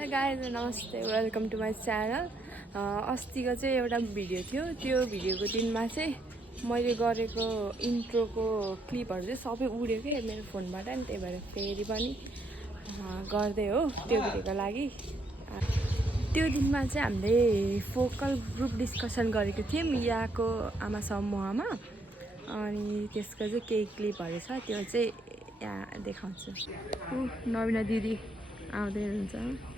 Hello guys नमस्ते welcome to my channel. अस्तिको चाहिँ एउटा भिडियो थियो, त्यो भिडियोको दिनमा चाहिँ मैले गरेको इन्ट्रोको क्लिपहरू चाहिँ सबै उड्यो क्या मेरो फोनबाट नि, त्यही भएर फेरि पनि गर्दै हो त्यो भिडियोको लागि। त्यो दिनमा चाहिँ हामीले फोकल ग्रुप डिस्कसन गरेको थियौँ यहाँको आमा समूहमा, अनि त्यसको चाहिँ केही क्लिपहरू छ, त्यो चाहिँ यहाँ देखाउँछु। नवीना दिदी आउँदै हुनुहुन्छ।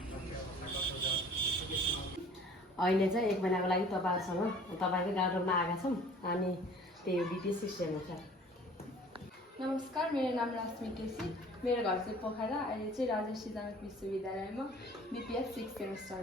अहिले चाहिँ 1 महिनाको लागि तपाईँकै गाउँमा आएका छौँ। अनि त्यही हो BTS हेर्नु। नमस्कार, मेरो नाम रश्मि केसी, मेरो घर चाहिँ पोखरा। अहिले चाहिँ राजश्री जनक विश्वविद्यालयमा BPS 6th सेमेस्टर।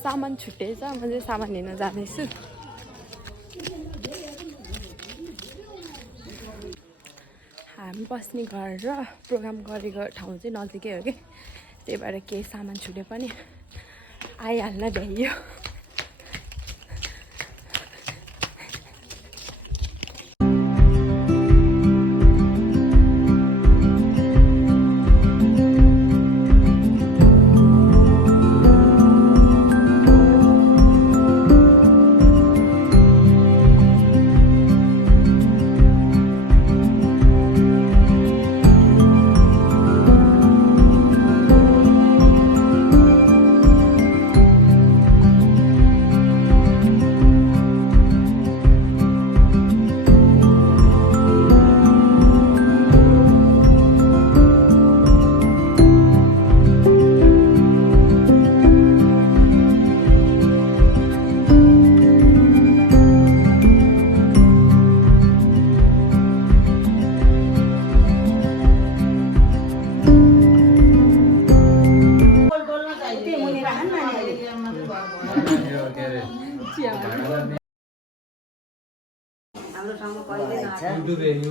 सामान छुट्टेछ, म चाहिँ सामान लिन जाँदैछु। हामी बस्ने घर र प्रोग्राम गरेको ठाउँ चाहिँ नजिकै हो कि, त्यही भएर केही सामान छुट्यो पनि आइहाल्न भ्याइयो।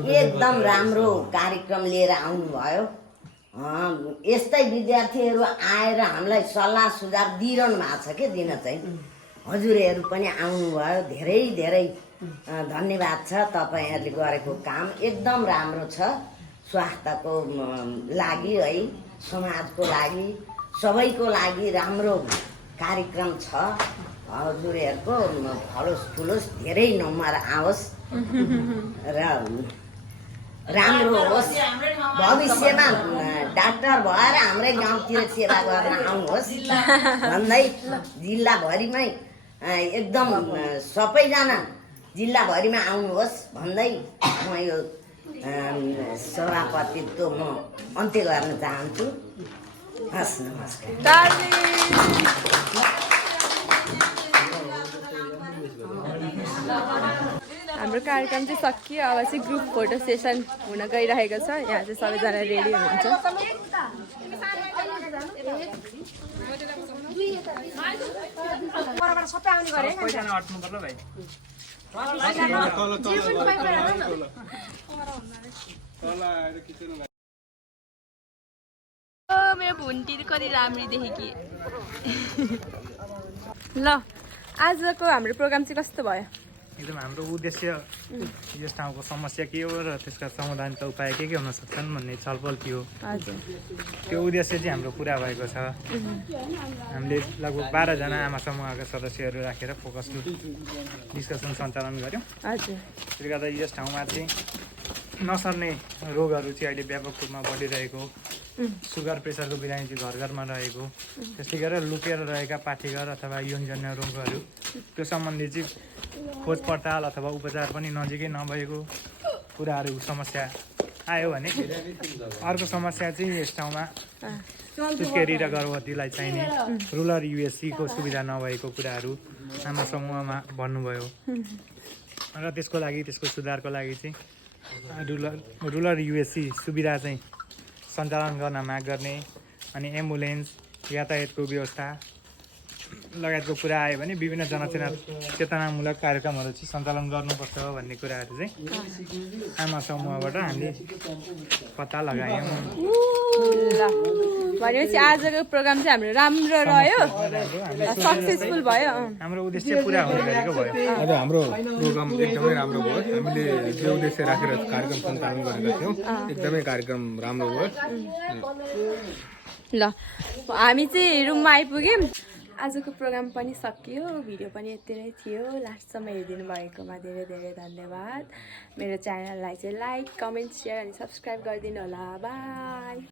एकदम राम्रो कार्यक्रम लिएर आउनुभयो। यस्तै विद्यार्थीहरू आएर हामीलाई सल्लाह सुझाव दिइरहनु भएको छ के दिन चाहिँ हजुरहरू पनि आउनुभयो, धेरै धेरै धन्यवाद छ। तपाईँहरूले गरेको काम एकदम राम्रो छ, स्वास्थ्यको लागि है, समाजको लागि, सबैको लागि राम्रो कार्यक्रम छ। हजुरहरूको फलोस् फुलोस्, धेरै नम्बर आओस् र राम्रो होस्। भविष्यमा डाक्टर भएर हाम्रै गाउँतिर सेवा गर्न आउनुहोस् भन्दै जिल्लाभरिमै एकदम सबैजना जिल्लाभरिमा आउनुहोस् भन्दै म यो सभापतित्व म अन्त्य गर्न चाहन्छु। हस्, नमस्कार। हाम्रो कार्यक्रम चाहिँ सकियो, अब चाहिँ ग्रुप फोटो सेसन हुन गइरहेको छ। यहाँ चाहिँ सबैजना रेडी हुनुहुन्छ। मेरो भुन्टी कति राम्री देखेकी। ल, आजको हाम्रो प्रोग्राम चाहिँ कस्तो भयो? एकदम हाम्रो उद्देश्य यस ठाउँको समस्या के हो र त्यसका समाधानका उपाय के हुन सक्छन् भन्ने छलफल थियो। हजुर, त्यो उद्देश्य चाहिँ हाम्रो पुरा भएको छ। हामीले लगभग 12 जना आमा समूहका सदस्यहरू राखेर फोकस ग्रुप डिस्कसन सञ्चालन गऱ्यौँ। हजुर। त्यसले गर्दा यस ठाउँमा चाहिँ नसर्ने रोगहरू चाहिँ अहिले व्यापक रूपमा बढिरहेको, सुगर प्रेसरको बिरामी चाहिँ घर घरमा रहेको, त्यसले गर्दा लुकेर रहेका पाठेघर अथवा यौनजन्य रोगहरू त्यो सम्बन्धी चाहिँ खोज पडताल अथवा उपचार पनि नजिकै नभएको कुराहरू समस्या आयो भने, अर्को समस्या चाहिँ यस ठाउँमा सुत्केरी र गर्भवतीलाई चाहिने रुरल USCको सुविधा नभएको कुराहरू आमा समूहमा भन्नुभयो र त्यसको लागि, त्यसको सुधारको लागि चाहिँ रुरल USC सुविधा चाहिँ सञ्चालन गर्न माग गर्ने, अनि एम्बुलेन्स यातायातको व्यवस्था लगायतको कुरा आयो भने विभिन्न चेतनामूलक कार्यक्रमहरू चाहिँ सञ्चालन गर्नुपर्छ भन्ने कुराहरू चाहिँ आमा समूहबाट हामीले पत्ता लगायौँ। ल भनेपछि आजको प्रोग्राम चाहिँ हाम्रो राम्रो रह्यो, सक्सेसफुल भयो। हाम्रो उद्देश्य पुरा हुने गरेको भयो। आज हाम्रो प्रोग्राम एकदमै राम्रो भयो। हामीले जे उद्देश्य राखेर कार्यक्रम सञ्चालन गरेका थियौँ एकदमै कार्यक्रम राम्रो भयो। ल हामी चाहिँ रुममा आइपुग्यौँ। आजको प्रोग्राम पनि सकियो, भिडियो पनि यति नै थियो। लास्टसम्म हेरिदिनु भएकोमा धेरै धेरै धन्यवाद। मेरो च्यानललाई चाहिँ लाइक, कमेन्ट, सेयर अनि सब्सक्राइब गरिदिनु होला। बाई।